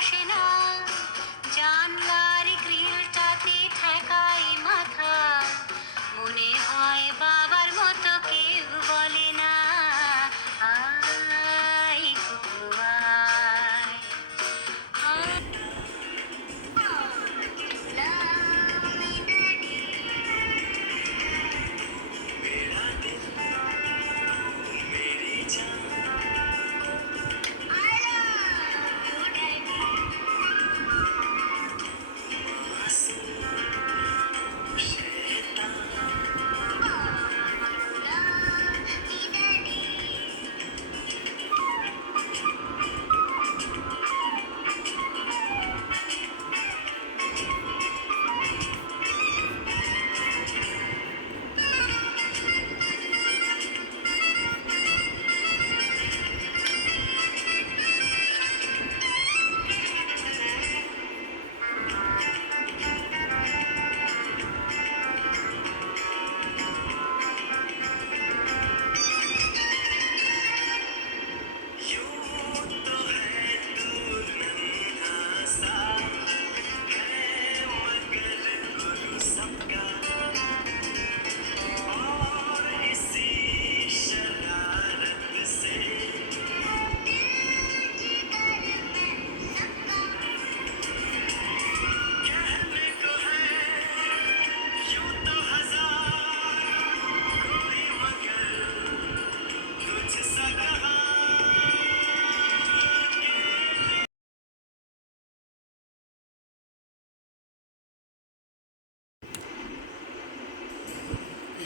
বসে না, জানলার গ্রিলটাতে ঠেকাই মাথা, মনে হয় বাবার মতো কেউ বলে না, আয় কুকু আয়।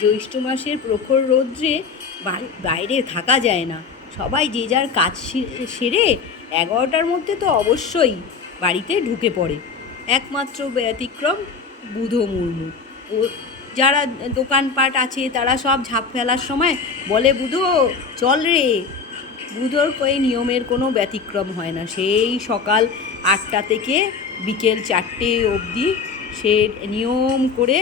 জ্যৈষ্ঠ মাসের প্রখর রৌদ্রে বাইরে থাকা যায় না। সবাই যে যার কাজ সেরে 11টার মধ্যে তো অবশ্যই বাড়িতে ঢুকে পড়ে। একমাত্র ব্যতিক্রম বুধো মুর্মু। ও যারা দোকানপাট আছে তারা সব ঝাঁপ ফেলার সময় বলে, বুধো চল রে। বুধোর এই নিয়মের কোনো ব্যতিক্রম হয় না। সেই সকাল 8টা থেকে বিকেল 4টে অবধি সে নিয়ম করে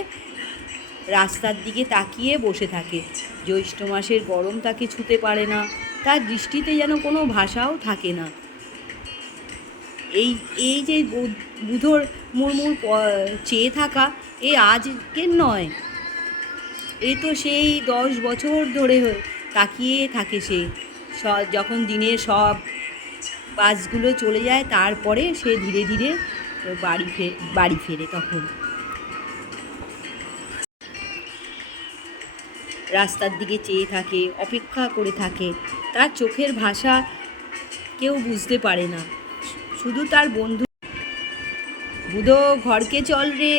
রাস্তার দিকে তাকিয়ে বসে থাকে। জ্যৈষ্ঠ মাসের গরম তাকে ছুঁতে পারে না, তার দৃষ্টিতে যেন কোনো ভাষাও থাকে না। এই এই যে বুধোর মুর্মুর চেয়ে থাকা, এ আজকের নয়, এ তো সেই 10 বছর ধরে তাকিয়ে থাকে সে। যখন দিনের সব বাসগুলো চলে যায় তারপরে সে ধীরে ধীরে বাড়ি ফেরে, তখন রাস্তার দিকে চেয়ে থাকে, অপেক্ষা করে থাকে। তার চোখের ভাষা কেউ বুঝতে পারে না, শুধু তার বন্ধু। বুধো ঘরকে চল রে,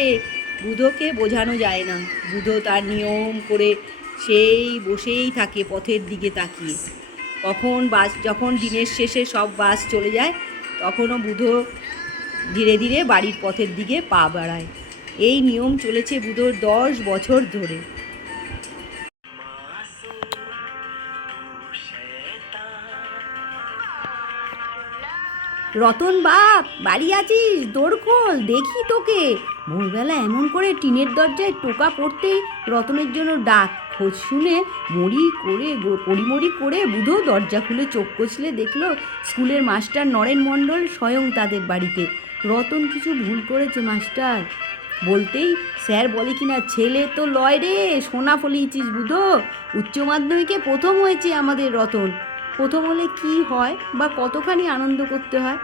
বুধোকে বোঝানো যায় না। বুধো তার নিয়ম করে সেই বসেই থাকে পথের দিকে তাকিয়ে। যখন দিনের শেষে সব বাস চলে যায় তখনও বুধো ধীরে ধীরে বাড়ির পথের দিকে পা বাড়ায়। এই নিয়ম চলেছে বুধোর 10 বছর ধরে। রতন বাপ, বাড়ি আছিস? দৌড় খোল, দেখি তোকে। ভোরবেলা এমন করে টিনের দরজায় টোকা পড়তেই রতনের জন্য ডাক। খোঁজ শুনে পড়িমড়ি করে বুধো দরজা খুলে চোখ কষলে দেখলো স্কুলের মাস্টার নরেন মণ্ডল স্বয়ং তাদের বাড়িতে। রতন কিছু ভুল করেছে মাস্টার বলতেই স্যার বলে কিনা, ছেলে তো লয় রে, সোনা ফলিয়েছিস বুধো। উচ্চ মাধ্যমিকে প্রথম হয়েছে আমাদের রতন। প্রথম হলে কি হয় বা কতখানি আনন্দ করতে হয়,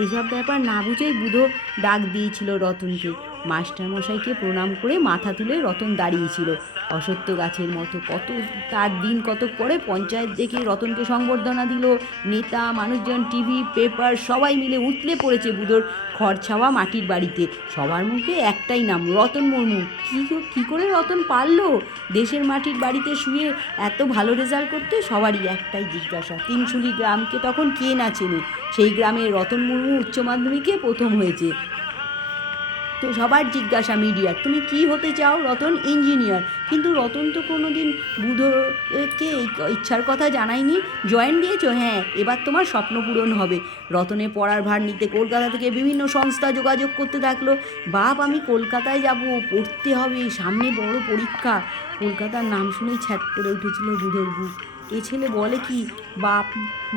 এইসব ব্যাপার না বুঝেই বুধো ডাক দিয়েছিল রতনকে। মাস্টারমশাইকে প্রণাম করে মাথা তুলে রতন দাঁড়িয়েছিল অসত্য গাছের মতো। তার দিন কতক পরে পঞ্চায়েত দেখে রতনকে সংবর্ধনা দিল। নেতা মানুষজন, টিভি পেপার সবাই মিলে উতলে পড়েছে বুধোর খড়ছাওয়া মাটির বাড়িতে। সবার মুখে একটাই নাম, রতন মুর্মু। কী করে রতন পারলো দেশের মাটির বাড়িতে শুয়ে এত ভালো রেজাল্ট করতে? সবারই একটাই জিজ্ঞাসা, তিনশুলি গ্রামকে তখন কে না চেনে? সেই গ্রামে রতন মুর্মু উচ্চ মাধ্যমিকে প্রথম হয়েছে। তো সবার জিজ্ঞাসা মিডিয়ার, তুমি কি হতে চাও? রতন ইঞ্জিনিয়ার। কিন্তু রতন তো কোনো দিন বুধোকে এই ইচ্ছার কথা জানায়নি। জয়েন দিয়েছো? হ্যাঁ, এবার তোমার স্বপ্ন পূরণ হবে। রতনে পড়ার ভার নিতে কলকাতা থেকে বিভিন্ন সংস্থা যোগাযোগ করতে থাকলো। বাপ, আমি কলকাতায় যাব, পড়তে হবে, সামনে বড় পরীক্ষা। কলকাতার নাম শুনেই ছ্যাদ করে উঠেছিল বুধোর বুক। এ ছেলে বলে কি, বাপ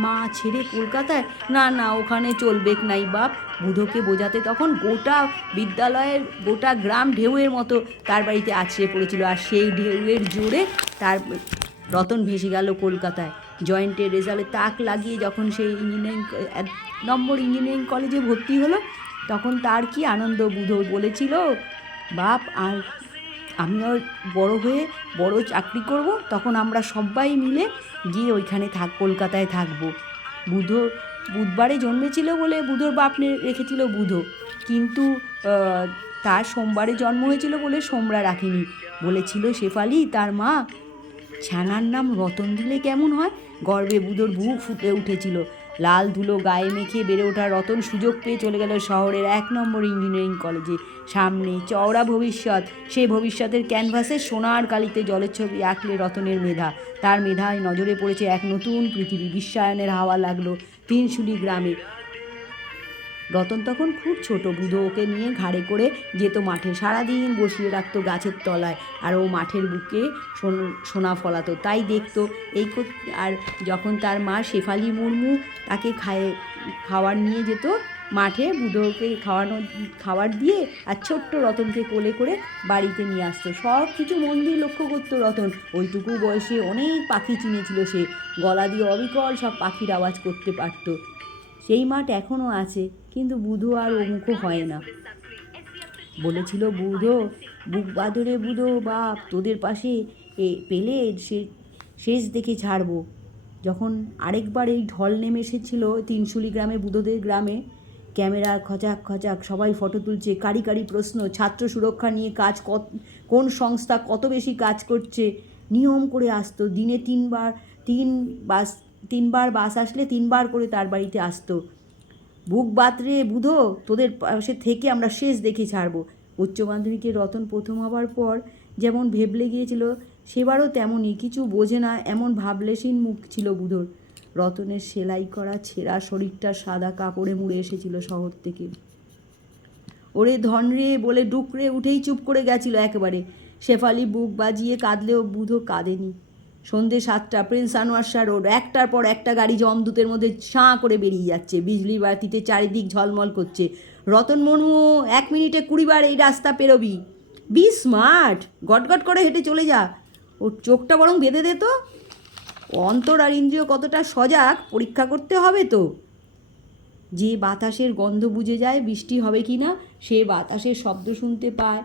মা ছেড়ে কলকাতায়, না না ওখানে চলবেক নাই বাপ। বুধোকে বোঝাতে তখন গোটা বিদ্যালয়ের গোটা গ্রাম ঢেউয়ের মতো তার বাড়িতে আছড়ে পড়েছিল, আর সেই ঢেউয়ের জোরে তার রতন ভেসে গেল কলকাতায়। জয়েন্টের রেজাল্টে তাক লাগিয়ে যখন সেই ইঞ্জিনিয়ারিং 1 নম্বর ইঞ্জিনিয়ারিং কলেজে ভর্তি হলো, তখন তার কি আনন্দ। বুধো বলেছিল, বাপ আর আমিও বড় হয়ে বড় চাকরি করব, তখন আমরা সবাই মিলে গিয়ে ওইখানে কলকাতায় থাকবো। বুধো বুধবারে জন্মেছিল বলে বুধোর বাপ রেখেছিল বুধো, কিন্তু তার সোমবারে জন্ম হয়েছিল বলে সোমরা রাখেনি। বলেছিল শেফালি তার মা, ছানার নাম রতন দিলে কেমন হয়। গর্বে বুধোর বুক ফুটে উঠেছিল। লাল ধুলো গায়ে মেখে বেড়ে ওঠার রতন সুযোগ পেয়ে চলে গেল শহরের 1 নম্বর ইঞ্জিনিয়ারিং কলেজে। সামনে চওড়া ভবিষ্যৎ, সেই ভবিষ্যতের ক্যানভাসে সোনার কালিতে জলের ছবি আঁকলে রতনের মেধা। তার মেধায় নজরে পড়েছে এক নতুন পৃথিবী। বিশ্বায়নের হাওয়া লাগলো তিনশুলি গ্রামে। রতন তখন খুব ছোট। বুধো ওকে নিয়ে ঘাড়ে করে যেত মাঠে, সারাদিন বসিয়ে রাখতো গাছের তলায়, আর ও মাঠের বুকে সোনা ফলাতো, তাই দেখতো। আর যখন তার মা শেফালি মুর্মু তাকে খাবার নিয়ে যেত মাঠে, বুধোকে খাবার দিয়ে আর ছোট্ট রতনকে কোলে করে বাড়িতে নিয়ে আসতো। সব কিছু মন দিয়ে লক্ষ্য করতো রতন। ওইটুকু বয়সে অনেক পাখি চিনেছিল সে, গলা দিয়ে অবিকল সব পাখির আওয়াজ করতে পারতো। সেই মাঠ এখনও আছে, কিন্তু বুধো আর মুখো হয় না। বলেছিল বুধো, বুক বাঁধরে বুধো বাপ, তোদের পাশে পেলে শেষ দেখে ছাড়বো। যখন আরেকবার এই ঢল নেমে এসেছিল তিনশুলি গ্রামে, বুধোদের গ্রামে, ক্যামেরার খচাক খচাক, সবাই ফটো তুলছে, কারি কারি প্রশ্ন, ছাত্র সুরক্ষা নিয়ে কোন সংস্থা কত বেশি কাজ করছে। নিয়ম করে আসতো, দিনে 3বার বাস আসলে 3বার করে তার বাড়িতে আসতো। বুক বাতরে বুধো, তোদের পাশে থেকে আমরা শেষ দেখে ছাড়বো। উচ্চ মাধ্যমিকে রতন প্রথম হবার পর যেমন ভেবলে গিয়েছিল, সেবারও তেমনই কিছু বোঝে না এমন ভাবলেশীন মুখ ছিল বুধোর। রতনের সেলাই করা ছেঁড়া শরীরটা সাদা কাপড়ে মুড়ে এসেছিল শহর থেকে। ওরে ধনরে বলে ডুকরে উঠেই চুপ করে গেছিল একেবারে। শেফালি বুক বাজিয়ে কাঁদলেও বুধো কাঁদেনি। সন্ধে 7টা, প্রিন্স আনোয়ার শাহ রোড, একটার পর একটা গাড়ি জমদূতের মধ্যে সাঁ করে বেরিয়ে যাচ্ছে। বিজলি বাতিতে চারিদিক ঝলমল করছে। রতন মুর্মু 1 মিনিটে 20 বার এই রাস্তা পেরোবি। বি স্মার্ট, গটগট করে হেঁটে চলে যা। ওর চোখটা বরং বেঁধে দে তো, অন্তর আর ইন্দ্রিয় কতটা সজাগ পরীক্ষা করতে হবে তো। যে বাতাসের গন্ধ বুঝে যায় বৃষ্টি হবে কি না, সে বাতাসের শব্দ শুনতে পায়,